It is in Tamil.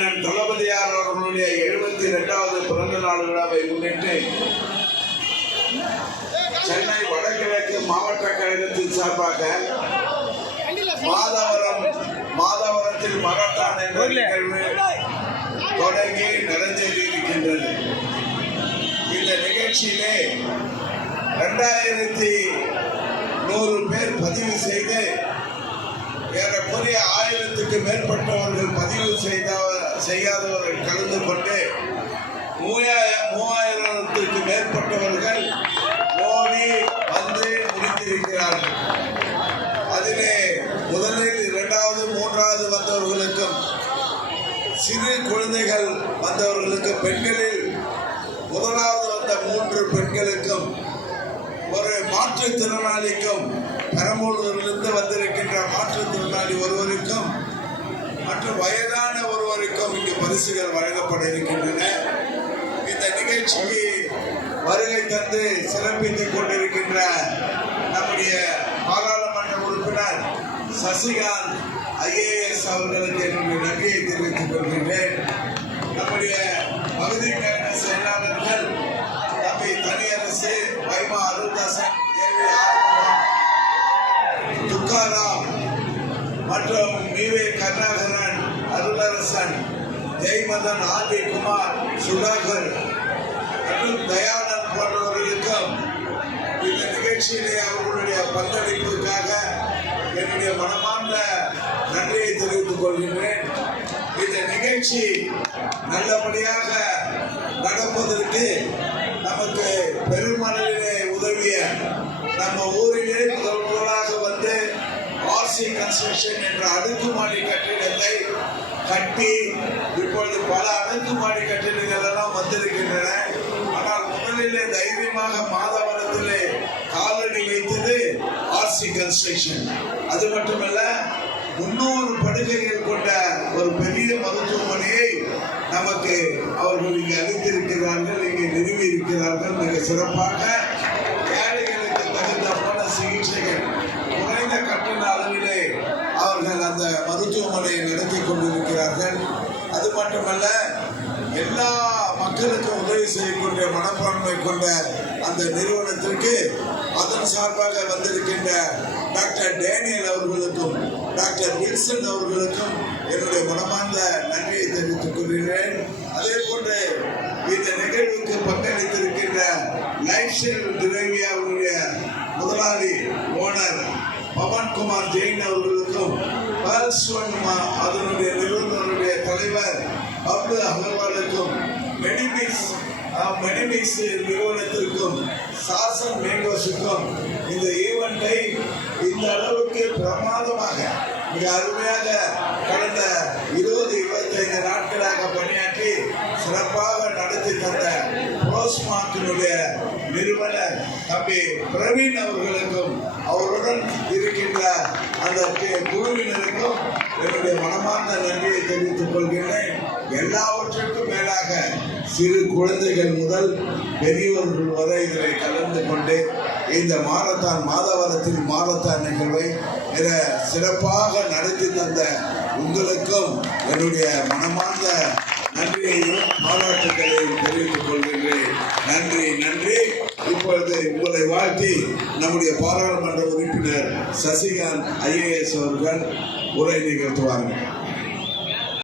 அண்ணன் தளபதியார் அவர்களுடைய எழுபத்தி இரண்டாவது பிறந்த நாள் விழாவை முன்னிட்டு சென்னை வடகிழக்கு மாவட்ட கழகத்தின் சார்பாக மாதவரம் மாதவரத்தில் மராத்தான் என்ற நிகழ்வு தொடங்கி நடந்தேறி இருக்கின்றது. இந்த நிகழ்ச்சியிலே இரண்டாயிரத்தி நூறு பேர் பதிவு செய்து ஏறக்குறைய ஆயிரத்துக்கு மேற்பட்டவர்கள் பதிவு செய்த செய்யாதவர்கள் கலந்து கொண்டு மூவாயிரத்துக்கு மேற்பட்டவர்கள் ஓடி வந்து முடித்திருக்கிறார்கள். அதிலே முதலில் இரண்டாவது மூன்றாவது வந்தவர்களுக்கும் சிறு குழந்தைகள் வந்தவர்களுக்கு பெண்களில் முதலாவது வந்த மூன்று பெண்களுக்கும் ஒரு மாற்றுத்திறனாளிக்கும் பெரம்பலூரிலிருந்து வந்திருக்கின்ற மாற்றுத்திறனாளி ஒருவருக்கும் மற்றும் வயதான ஒருவருக்கும் இங்கு பரிசுகள் வழங்கப்பட இருக்கின்றன இந்த நிகழ்ச்சிக்கு வருகை தந்து சிறப்பித்துக் கொண்டிருக்கின்ற நம்முடைய பாராளுமன்ற உறுப்பினர் சசிகாந்த் ஐஏஎஸ் அவர்களுக்கு என்னுடைய நன்றியை தெரிவித்துக் கொள்கின்றேன். நம்முடைய பகுதி கழக செயலாளர்கள் தம்பி தனியரசு வைமா அருள்தாசன் துக்காராம் மற்றும் மீவே கருணாகரன் அருளரசன் ஜெய்மதன் ஆதி குமார் சுதாகர் மற்றும் தயானந்த் போன்றவர்களுக்கும் இந்த நிகழ்ச்சியிலே அவர்களுடைய பங்களிப்புக்காக என்னுடைய மனமார்ந்த நன்றியை தெரிவித்துக் கொள்கின்றேன். இந்த நிகழ்ச்சி நல்லபடியாக நடப்பதற்கு நமக்கு பெருமளவிலே உதவிய நம்ம ஊரிலே முதல் முதலாக வந்து ஆர்சி கன்ஸ்ட்ரக்ஷன் என்ற அடுக்குமாடி கட்டிடத்தை கட்டி இப்பொழுது பல அடுக்குமாடி கட்டிடங்கள் எல்லாம் வந்திருக்கின்றன. ஆனால் முதலிலே தைரியமாக மாதவரத்திலே காலடி வைத்தது ஆர்சி கன்ஸ்ட்ரக்ஷன் அது மட்டுமல்ல முன்னூறு படுகைகள் கொண்ட ஒரு பெரிய மருத்துவமனையை நமக்கு அவர்கள் இங்கு அளித்திருக்கிறார்கள் இங்கே நிறுவி இருக்கிறார்கள் மிக சிறப்பாக மருத்துவமனையை நடத்தி கொண்டிருக்கிறார்கள். அது மட்டுமல்ல எல்லா மக்களுக்கும் உதவி செய்யக்கூடிய மனப்பான்மை கொண்ட அந்த நிறுவனத்திற்கு அதன் சார்பாக வந்திருக்கின்ற டாக்டர் டேனியல் அவர்களுக்கும் டாக்டர் வில்சன் அவர்களுக்கும் என்னுடைய மனமார்ந்த நன்றியை தெரிவித்துக் கொள்கிறேன். அதே போன்று இந்த நிகழ்வுக்கு பங்களித்திருக்கின்ற லைஃப் ஸ்டைல் திரவியாவுடைய முதலாளி ஓனர் பவன்குமார் ஜெயின் அவர்களுக்கும் அதனுடைய நிறுவனருடைய தலைவர் அப்து அகர்வாலுக்கும் மெடிமிக்ஸ் அஹ், மெடிமிக்ஸ் நிறுவனத்திற்கும் சாசன் மேங்கோஸுக்கும் இந்த ஈவெண்ட்டை இந்த அளவுக்கு பிரமாதமாக மிக அருமையாக கடந்த தம்பி பிரவீன் அவர்களுக்கும் அவருடன் இருக்கின்ற அந்த குழுவினருக்கும் என்னுடைய மனமார்ந்த நன்றியை தெரிவித்துக் கொள்கிறேன் எல்லாவற்றிற்கும் மேலாக சிறு குழந்தைகள் முதல் பெரியவர்கள் வரை இதில் கலந்து கொண்டு இந்த மாரத்தான் மாதவரத்தின் மாரத்தான் நிகழ்வை மிக சிறப்பாக நடத்தி தந்த உங்களுக்கும் என்னுடைய மனமார்ந்த நன்றியையும் பாராட்டுகளையும் தெரிவித்துக் கொள்கின்றேன். நன்றி நன்றி. இப்பொழுது உங்களை வாழ்த்தி நம்முடைய பாராளுமன்ற உறுப்பினர் சசிகாந்த் ஐஏஎஸ் அவர்கள் உரை நிகழ்த்துவார்கள்.